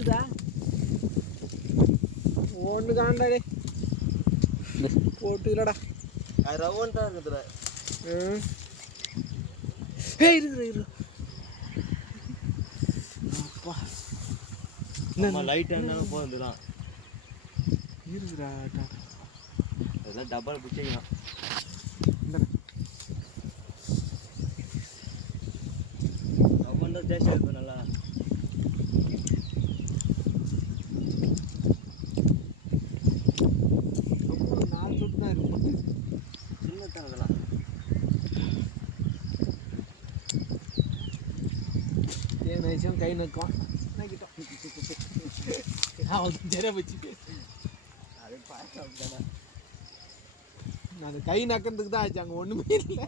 இருக்குதா ஒன்று காண்டாடே போட்டு இல்லடா அது ரவுண்டா இருக்குதுடா. இரு அப்பா நம்ம லைட் இருந்தாலும் போகுதுதான் இருக்குடா அதெல்லாம் டபுள் பிடிச்சிக்கலாம். ரவுண்டா டேஸ்ட் இருக்கும் நல்லா. நாலு சொட்டு தான் இருக்கு சின்னத்தான் அதெல்லாம். ஏன் நினைச்சோம் கை நக்குவான் அவன் ஜெர வச்சுட்டு அது பார்க்க அப்படிதானே. நான் அந்த கை நக்கிறதுக்கு தான் ஆச்சு அங்கே ஒன்றுமே இல்லை.